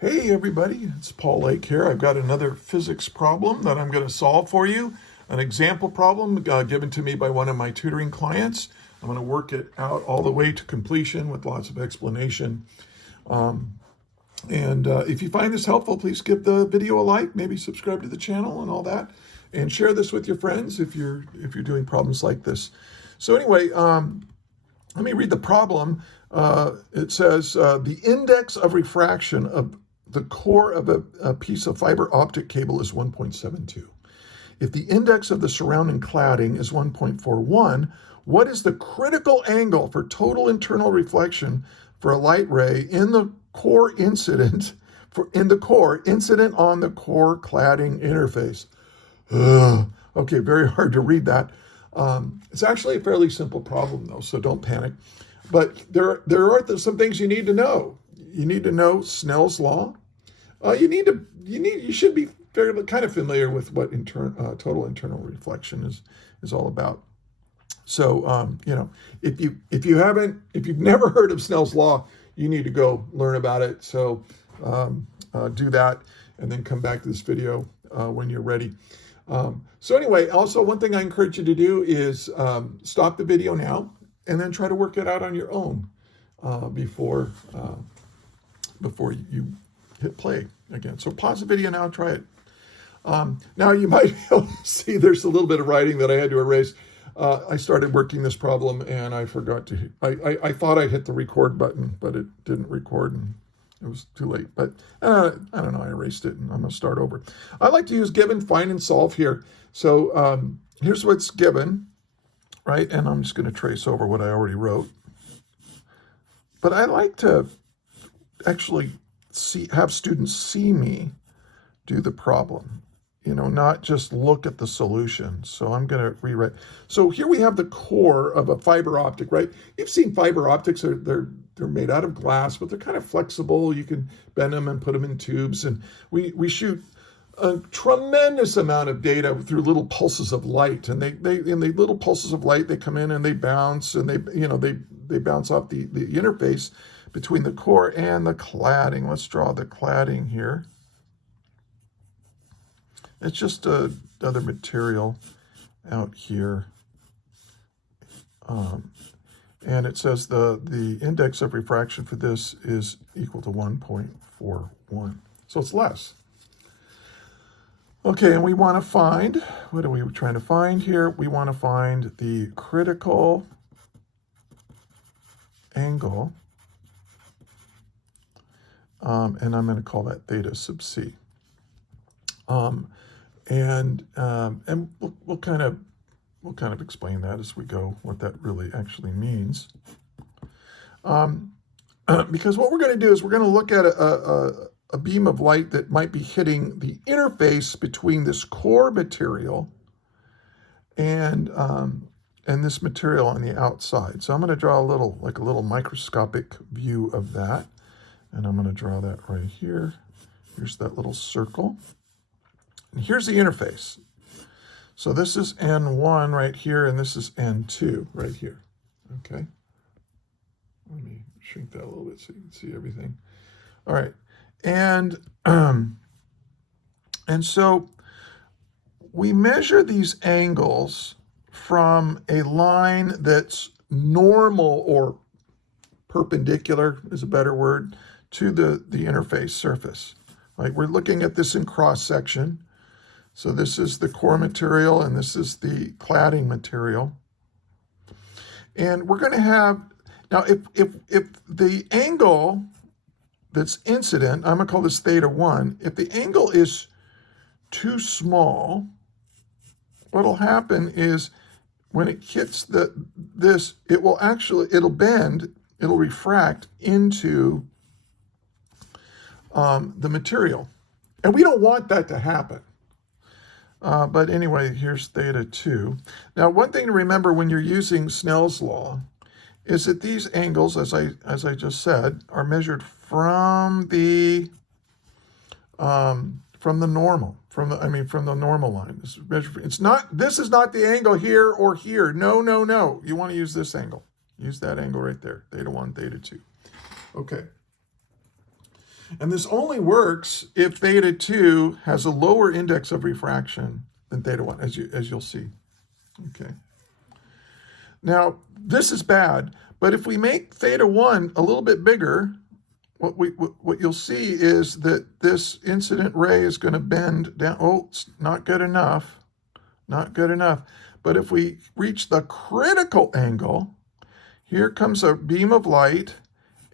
Hey everybody, it's Paul Lake here. I've got another physics problem that I'm going to solve for you. An example problem given to me by one of my tutoring clients. I'm going to work it out all the way to completion with lots of explanation. If you find this helpful, please give the video a like, maybe subscribe to the channel and all that, and share this with your friends if you're doing problems like this. So anyway, let me read the problem. It says the index of refraction of the core of a piece of fiber optic cable is 1.72. If the index of the surrounding cladding is 1.41, what is the critical angle for total internal reflection for a light ray in the core incident on the core cladding interface? Okay, very hard to read that. It's actually a fairly simple problem though, so don't panic. But there are some things you need to know. You need to know Snell's law. You should be fairly kind of familiar with what total internal reflection is all about. So if you've never heard of Snell's law, you need to go learn about it. So do that, and then come back to this video when you're ready. So anyway, also one thing I encourage you to do is stop the video now and then try to work it out on your own before you hit play again. So pause the video now, try it. Now you might be able to see there's a little bit of writing that I had to erase. I started working this problem and I forgot to, I thought I hit the record button, but it didn't record and it was too late. But I don't know, I erased it and I'm gonna start over. I like to use given, find, and solve here. So here's what's given, right? And I'm just gonna trace over what I already wrote. But I like to actually have students see me do the problem, not just look at the solution. So I'm going to rewrite. So here we have the core of a fiber optic, right? You've seen fiber optics. They're made out of glass, but they're kind of flexible. You can bend them and put them in tubes. And we shoot a tremendous amount of data through little pulses of light. And the little pulses of light, they come in and they bounce, and they bounce off the interface between the core and the cladding. Let's draw the cladding here. It's just another material out here. And it says the index of refraction for this is equal to 1.41. So it's less. Okay, and we want to find, what are we trying to find here? We want to find the critical angle. And I'm going to call that theta sub c. And we'll kind of explain that as we go, what that really actually means. Because what we're going to do is we're going to look at a beam of light that might be hitting the interface between this core material and this material on the outside. So I'm going to draw a little microscopic view of that. And I'm going to draw that right here. Here's that little circle. And here's the interface. So this is N1 right here, and this is N2 right here. Okay. Let me shrink that a little bit so you can see everything. All right. And so we measure these angles from a line that's normal, or perpendicular is a better word, to the interface surface. Right? We're looking at this in cross section. So this is the core material and this is the cladding material. And we're going to have, now if the angle that's incident, I'm going to call this theta 1, if the angle is too small, what'll happen is when it hits this, it'll bend, it'll refract into the material. And we don't want that to happen. But anyway, here's theta 2. Now, one thing to remember when you're using Snell's law is that these angles, as I just said, are measured from the normal, from the normal line. This is not the angle here or here. No. You want to use this angle. Use that angle right there, theta 1, theta 2. Okay. And this only works if theta 2 has a lower index of refraction than theta 1, as you'll see. Okay. Now, this is bad, but if we make theta 1 a little bit bigger, what you'll see is that this incident ray is going to bend down. Oh, it's not good enough. Not good enough. But if we reach the critical angle, here comes a beam of light,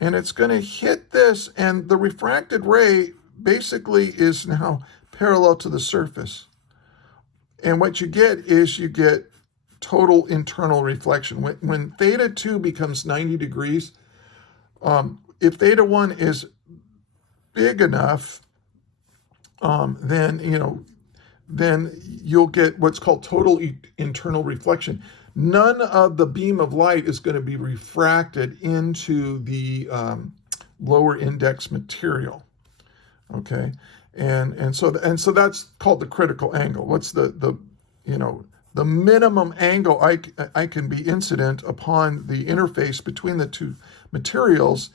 and it's going to hit this, and the refracted ray basically is now parallel to the surface. And what you get is you get total internal reflection. When theta 2 becomes 90 degrees, if theta 1 is big enough, then you'll get what's called total internal reflection. None of the beam of light is going to be refracted into the lower index material. Okay, and so that's called the critical angle. What's the minimum angle I can be incident upon the interface between the two materials,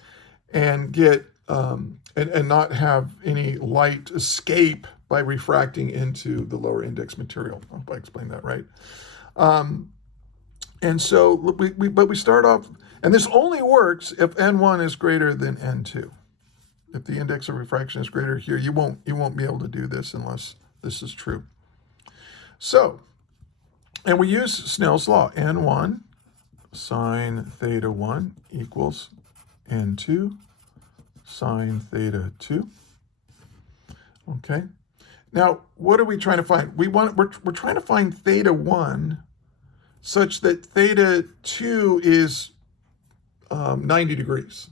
and get and not have any light escape by refracting into the lower index material. I hope I explained that right. And so we start off, and this only works if N1 is greater than N2. If the index of refraction is greater here, you won't be able to do this unless this is true. So, and we use Snell's law. N1 sine theta 1 equals N2 sine theta 2. Okay. Now, what are we trying to find? We're trying to find theta 1 such that theta 2 is 90 degrees.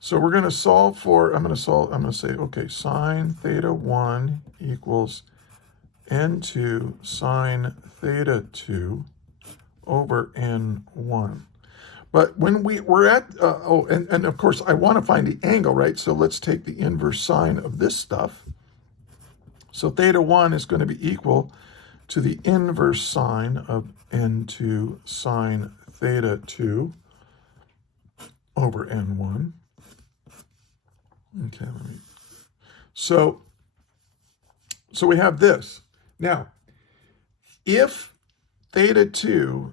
So we're going to solve for, I'm going to say, okay, sine theta 1 equals N2 sine theta 2 over N1. But when we're at, and of course, I want to find the angle, right? So let's take the inverse sine of this stuff. So theta 1 is going to be equal to the inverse sine of N2 sine theta 2 over N1. Okay, so we have this. Now, if theta 2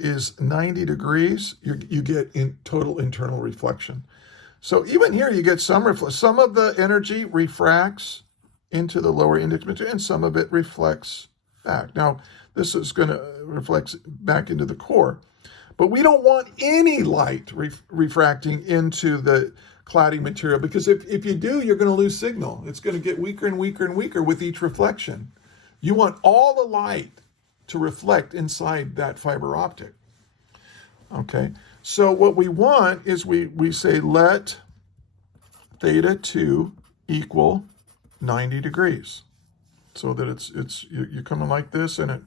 is 90 degrees, you get total internal reflection. So even here, you get some of the energy refracts into the lower index material, and some of it reflects back. Now, this is going to reflect back into the core, but we don't want any light refracting into the cladding material, because if you do, you're going to lose signal. It's going to get weaker and weaker and weaker with each reflection. You want all the light to reflect inside that fiber optic. Okay, so what we want is we say let theta 2 equal 90 degrees, so that you're coming like this, and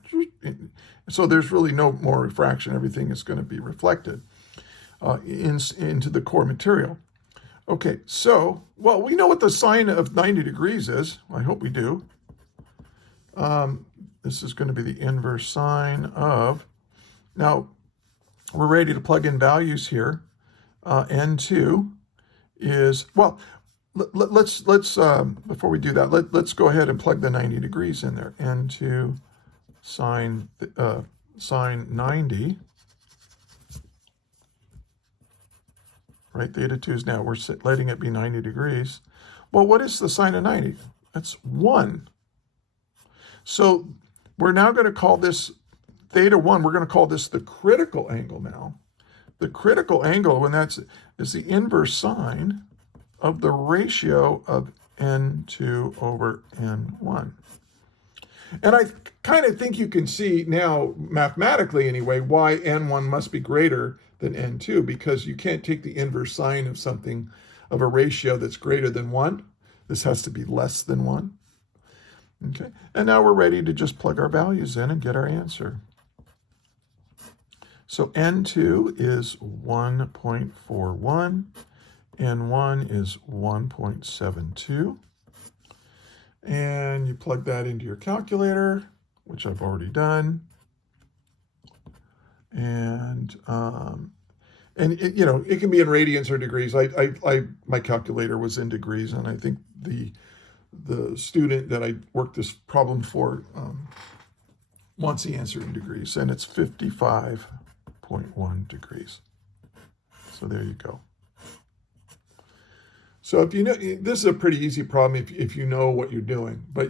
so there's really no more refraction. Everything is going to be reflected into the core material. Okay, so, well, we know what the sine of 90 degrees is. I hope we do. This is going to be the inverse sine of, now, we're ready to plug in values here. N2 is, well, let's before we do that, let's go ahead and plug the 90 degrees in there. N2 sine 90. Right, theta 2 is now, we're letting it be 90 degrees. Well, what is the sine of 90? That's 1. So we're now going to call this theta 1, we're going to call this the critical angle now. The critical angle, when is the inverse sine of the ratio of N2 over N1. And I kind of think you can see now, mathematically anyway, why N1 must be greater than N2, because you can't take the inverse sine of something, of a ratio that's greater than 1. This has to be less than 1. Okay, and now we're ready to just plug our values in and get our answer. So N2 is 1.41, N1 is 1.72, and you plug that into your calculator, which I've already done. And and it can be in radians or degrees. My calculator was in degrees, and I think the student that I worked this problem for wants the answer in degrees, and it's 55.1 degrees. So there you go. So if you know, this is a pretty easy problem if you know what you're doing. But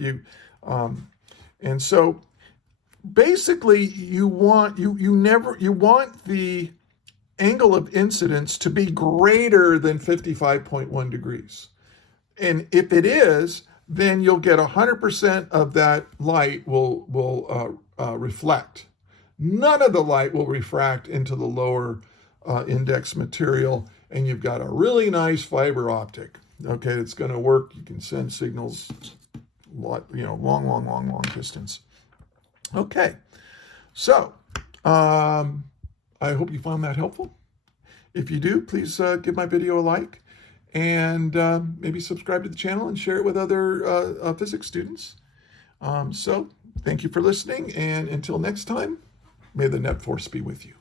and so basically you want the angle of incidence to be greater than 55.1 degrees. And if it is, then you'll get 100% of that light will reflect. None of the light will refract into the lower index material, and you've got a really nice fiber optic. Okay, it's going to work. You can send signals, long distance. Okay, so I hope you found that helpful. If you do, please give my video a like, and maybe subscribe to the channel and share it with other physics students. So thank you for listening, and until next time, may the net force be with you.